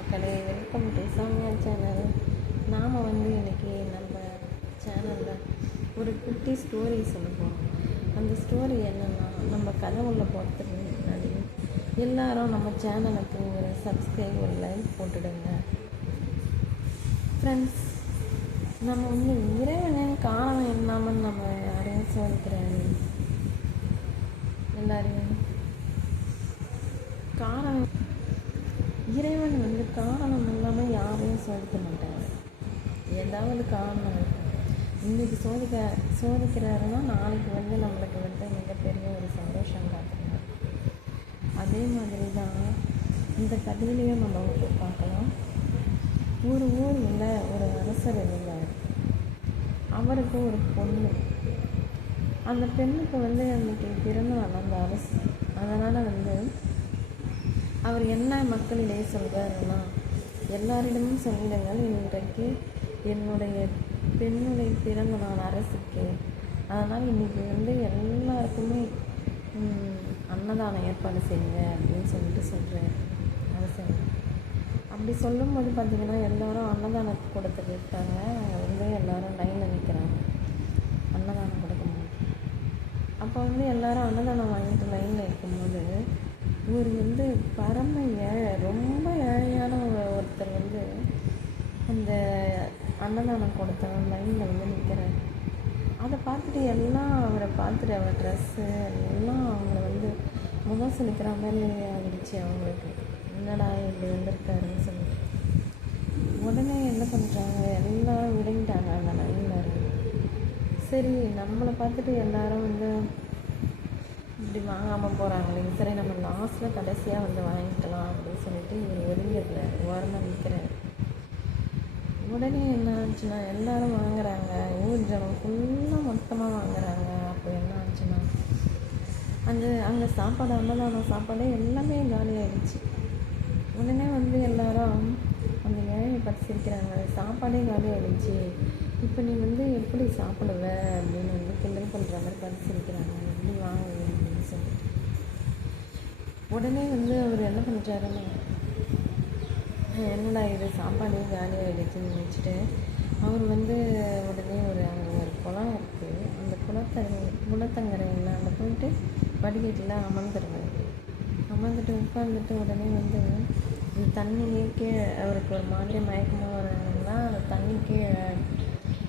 மக்களே, welcome to Soumya channel. நாம் இன்றைக்கி நம்ம சேனலில் ஒரு குட்டி ஸ்டோரி சொல்லுவோம். அந்த ஸ்டோரி என்னென்னா, நம்ம கதை உள்ள போகிறதுக்கு முன்னாடி எல்லாரும் நம்ம சேனலுக்கு ஒரு சப்ஸ்கிரைப், ஒரு லைக் போட்டுடுங்க ஃப்ரெண்ட்ஸ். நம்ம இறைவனின் காரணம் இல்லாமல் நம்ம யாரையும் சோதிக்கிறாரு. எல்லாரையும் காரணம் இறைவன் காரணம் இல்லாமல் யாரையும் சோதிக்க மாட்டாங்க. ஏதாவது காரணம் இருக்கும். இன்றைக்கி சோதிக்கிறாருன்னா நாளைக்கு நம்மளுக்கு மிகப்பெரிய ஒரு சந்தோஷம் காத்துக்கணும். அதே மாதிரி தான் இந்த கதையிலையும் நம்ம பார்க்கலாம். ஒரு ஊரில் ஒரு அரசர் இருந்தார். அவருக்கு ஒரு பொண்ணு. அந்த பெண்ணுக்கு அன்றைக்கி பிறந்தநாள் அந்த அரசு. அதனால் அவர் என்ன மக்களிடையே சொல்கிறாருன்னா, எல்லாரிடமும் சொல்லிடுங்கள், இன்றைக்கு பெண்ணுடைய பிறந்த நாள் அரசுக்கு. அதனால் இன்றைக்கி எல்லாருக்குமே அன்னதானம் ஏற்பாடு செய்யுங்க அப்படின்னு சொல்கிறேன் அரசன். அப்படி சொல்லும்போது பார்த்திங்கன்னா எல்லோரும் அன்னதானம் கொடுத்துட்டு இருக்காங்க. எல்லோரும் லைனில் நிற்கிறாங்க அன்னதானம் கொடுக்கும்போது. அப்போ எல்லோரும் அன்னதானம் வாங்கிட்டு லைனில் இருக்கும்போது ஒரு பரம ஏழை, ரொம்ப ஏழையான ஒருத்தர் அந்த அன்னதானம் கொடுத்தவன் லைனில் நிற்கிறார். அதை பார்த்துட்டு எல்லாம் அவரை பார்த்துட்டு அவர் ட்ரெஸ்ஸு எல்லாம் அவங்கள முகம் சுளிக்கிற மாதிரி ஆகிடுச்சு அவங்களுக்கு. என்னடா இப்படி வந்திருக்காருன்னு சொல்லிட்டு உடனே என்ன பண்ணுறாங்க, எல்லாம் விடங்கிட்டாங்க அந்த லைனில். சரி, நம்மளை பார்த்துட்டு எல்லாரும் இப்படி வாங்காமல் போகிறாங்களே, சரி நம்ம லாஸ்ட்டில் கடைசியாக வாங்கிக்கலாம் அப்படின்னு சொல்லிட்டு இவர் ஒதுங்கிடுறாரு, ஓரமாக நிற்கிறாரு. உடனே என்ன ஆச்சுன்னா எல்லோரும் வாங்குறாங்க, ஊர் ஜனம் ஃபுல்லாக மொத்தமாக வாங்குறாங்க. அப்போ என்ன ஆச்சுன்னா அங்கே சாப்பாடு, அன்னதான சாப்பாடு எல்லாமே காலியாகிடுச்சு. உடனே எல்லோரும் அந்த ஏழையை பறிச்சிருக்கிறாங்க, சாப்பாடே காலியாகிடுச்சு, இப்போ நீ எப்படி சாப்பிடுவ அப்படின்னு கிண்டல் பண்ணுற மாதிரி பறிச்சிருக்கிறாங்க, எப்படி வாங்குவீங்க அப்படின்னு சொல்லிட்டு. உடனே அவர் என்ன பண்ணுறாருன்னா, என்னடா இது சாப்பாடே காலியாகிடுச்சுன்னு நினச்சிட்டு அவர் உடனே அங்கே ஒரு குளம் இருக்குது, அந்த குளத்தங்கரையில் அங்கே போயிட்டு வடிகட்டில் அமர்ந்துட்டு உட்காந்துட்டு உடனே தண்ணியே கீழே அவருக்கு ஒரு மாதிரி மயக்கமாக வர்றாங்கன்னா அந்த தண்ணி கீழே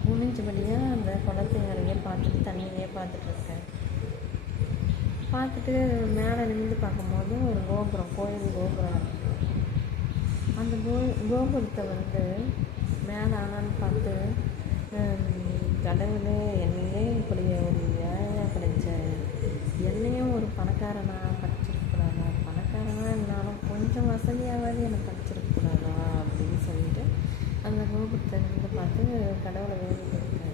குனிஞ்சபடியாக அந்த குளத்தங்கரையே பார்த்துட்டு தண்ணியே பார்த்துட்ருக்கேன். பார்த்துட்டு மேலே நிமிந்து பார்க்கும்போது ஒரு கோபுரம், கோயில் கோபுரம். அந்த கோபுரத்தை மேலே ஆனான்னு பார்த்து, கடவுளே என்னையே இப்படி ஒரு ஏழையாக கிடைச்ச என்னையும் ஒரு பணக்காரனாக படிச்சிருக்கூடாதா, பணக்காரனாக இருந்தாலும் கொஞ்சம் வசதியாவது எனக்கு படிச்சிருக்கூடாதா அப்படின்னு சொல்லிட்டு அந்த கோபுரத்தை பார்த்து கடவுளை வேண்டியிருக்காரு.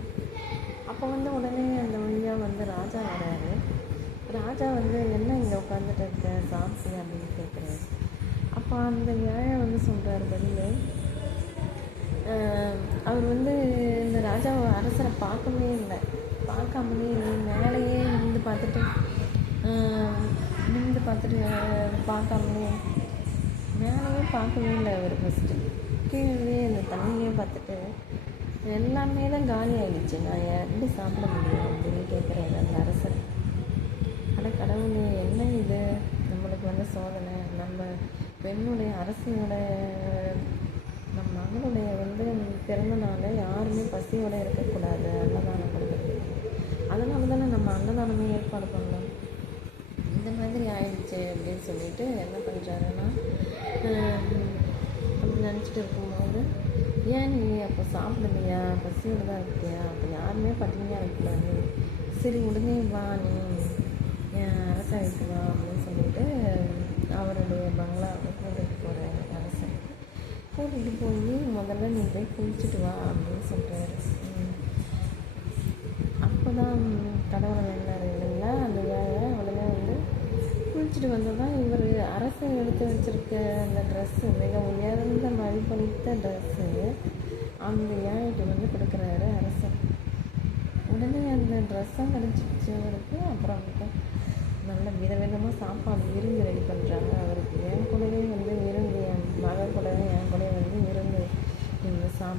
அப்போ உடனே அந்த வழியாக ராஜா வராரு. ராஜா என்ன இங்கே உட்காந்துட்டு இருக்க, சாப்பிட்டு அப்படின்னு கேட்குறாரு. அப்போ அந்த ஏழை சொல்கிறார் பதில். அவர் இந்த ராஜாவை அரசரை பார்க்கவே இல்லை, பார்க்காமலே மேலேயே நின்று பார்த்துட்டு பார்க்காமலே மேலேயே பார்க்கவே இல்லை. அவர் ஃபஸ்ட்டு கீழே அந்த தண்ணியே பார்த்துட்டு எல்லாமே தான் காலி ஆகிடுச்சு, நான் எப்படி சாப்பிட முடியும் அப்படின்னு கேட்குறாரு அந்த அரசர். ஆனால் கடவுளே என்ன இது, நம்மளுக்கு சோதனை, நம்ம பெண்ணுடைய அரசியோட நம்ம மகளுடைய பிறந்த நாளை யாருமே பசியோடு இருக்கக்கூடாது அன்னதானம் கொடுக்குறது, அதனால தானே நம்ம அன்னதானமே ஏற்பாடு பண்ணோம், இந்த மாதிரி ஆயிடுச்சு அப்படின்னு சொல்லிட்டு என்ன பண்ணுறாருன்னா, அப்படி நினச்சிட்டு இருக்கும்போது, ஏன் நீ அப்போ சாப்பிடுவியா, பசியோடு தான் இருக்கியா, அப்போ யாருமே பட்டினியாக இருக்கக்கூடாது, சரி உடனே வா நீ அரசாயிட்டு வா அப்படின்னு சொல்லிட்டு அவருடைய பங்களாவை கூட்டிகிட்டு போகிறாரு. அரசன் கூட்டிகிட்டு போய் முதல்ல நீ போய் குளிச்சுட்டு வா அப்படின்னு சொல்கிறாரு. அப்போ தான் கடவுளை வேண்டார் இல்லைங்களா அந்த ஏழை. உடனே குளிச்சுட்டு வந்தால் தான் இவர் அரசன் எடுத்து வச்சுருக்க அந்த ட்ரெஸ்ஸு, மிக உயர்ந்த மதிப்பளித்த ட்ரெஸ்ஸு அந்த ஏழைக்கு கொடுக்குறாரு அரசன். உடனே அந்த ட்ரெஸ்ஸும் கிடச்சிச்சு அவருக்கு. அப்புறம் நல்ல விதவிதமாக சாப்பாடு விருந்து ரெடி பண்ணுறாங்க அவருக்கு. என் கூடவே விருந்து என் மகள் கூடவே என்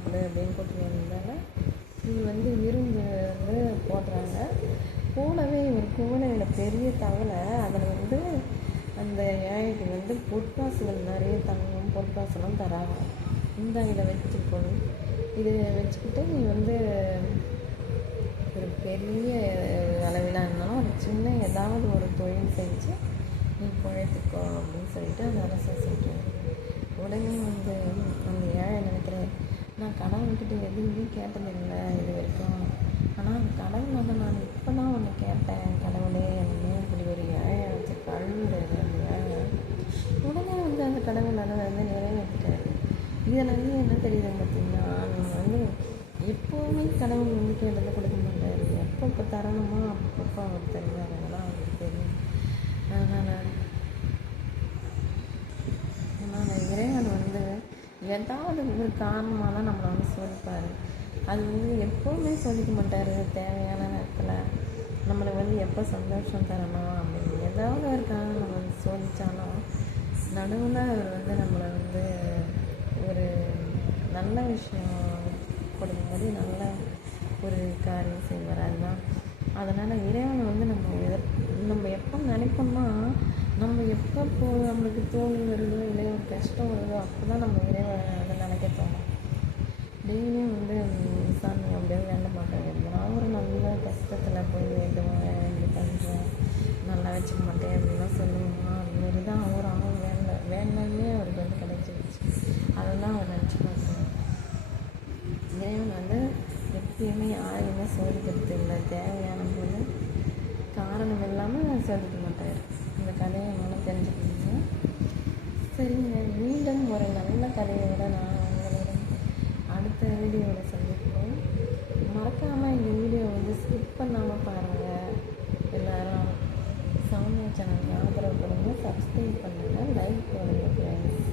கொடு அப்படின்னு கூட்டிட்டு வந்ததால் இவர் வந்து விருந்து வந்து போடுறாங்க. கூடவே இவர் கூடையில் பெரிய தவளை, அதில் வந்து அந்த ஏழைக்கு வந்து பொற்காசுகள் நிறைய தங்கம் பொற்காசுலாம் தராங்க. இந்த இதை வச்சுக்கோ, இது வச்சுக்கிட்டு நீ வந்து ஒரு பெரிய அளவில் இருந்தாலும் ஒரு சின்ன ஏதாவது ஒரு தொழில் செஞ்சு நீ பிழைத்துக்கோ அப்படின்னு சொல்லிட்டு அந்த அரசர் சொல்கிறார். உடனே வந்து அந்த ஏழை நினைக்கிறேன், நான் கடவுள்கிட்ட எதுவுமே கேட்டதில்லை இது வரைக்கும், ஆனால் அந்த கடவுளை நான் இப்போ தான் ஒன்று கேட்டேன், கடவுளே என்ன இப்படி ஒரு ஏழை வச்சு கழுவுறது அந்த ஏழை. உடனே வந்து அந்த கடவுள் அதை வந்து நிறைவேற்றிட்டார். இதில் வந்து என்ன தெரியுது பார்த்தீங்கன்னா, நீங்கள் வந்து எப்போவுமே கடவுள் வந்து கேட்டதை கொடுக்க மாட்டார். எப்போ தரணுமோ அப்பப்போ அவர் தருவார், அதெல்லாம் அவருக்கு தெரியும். அதனால் இறைவன் வந்து ஏதாவது ஒரு காரணமாக தான் நம்மளை வந்து சோதிப்பார். அது வந்து எப்போவுமே சோதிக்க மாட்டார். தேவையான நேரத்தில் நம்மளுக்கு வந்து எப்போ சந்தோஷம் தரணும் அப்படின்னு ஏதாவது ஒரு காரணம் நம்ம வந்து சோதித்தாலும் நடுவில் அவர் வந்து நம்மளை வந்து ஒரு நல்ல விஷயம் கொடுக்கும்போது நல்ல ஒரு காரியம் செய்வார். அதுதான் அதனால் இறைவனை வந்து நம்ம எப்போ நினைப்போம்னா, நம்ம எப்போ நம்மளுக்கு தோல்வி வருதோ இல்லை ஒரு கஷ்டம் வருதோ அப்போ தான் நம்ம இறைவனை வந்து நினைக்க தோணும். டெய்லியும் வந்து சாமி அப்படியே வேண்ட மாட்டேன், நான் ஒரு நல்ல கஷ்டத்தில் போய் வேண்டுவேன், இப்படி பண்ணுறேன், நல்லா வச்சுக்க மாட்டேன் அப்படின்லாம் சொல்லுவோம்னா அதுமாரி தான் அவரும் வேண்டாமே அவருக்கு வந்து கிடைச்சிருச்சு. அதெல்லாம் அவர் நினச்சி பார்க்கணும். இறைவன் வந்து எப்பயுமே யாரையுமே சோதிக்கிறது இல்லை, தேவையான போது காரணம் இல்லாமல் சோதிக்க மாட்டார். இந்த கதையை என்னால் தெரிஞ்சுக்கிட்டீங்க. சரிங்க, மீண்டும் ஒரு நல்ல கதையோட நான் உங்களிடம் அடுத்த வீடியோவில் சந்திப்போம். மறக்காமல் இந்த வீடியோ வந்து ஸ்கிப் பண்ணாமல் பாருங்கள். எல்லோரும் சௌமியா சேனலுக்கு ஆதரவு கொடுங்க, சப்ஸ்கிரைப் பண்ணுங்கள், லைக் போடுங்க ஃப்ரெண்ட்ஸ்.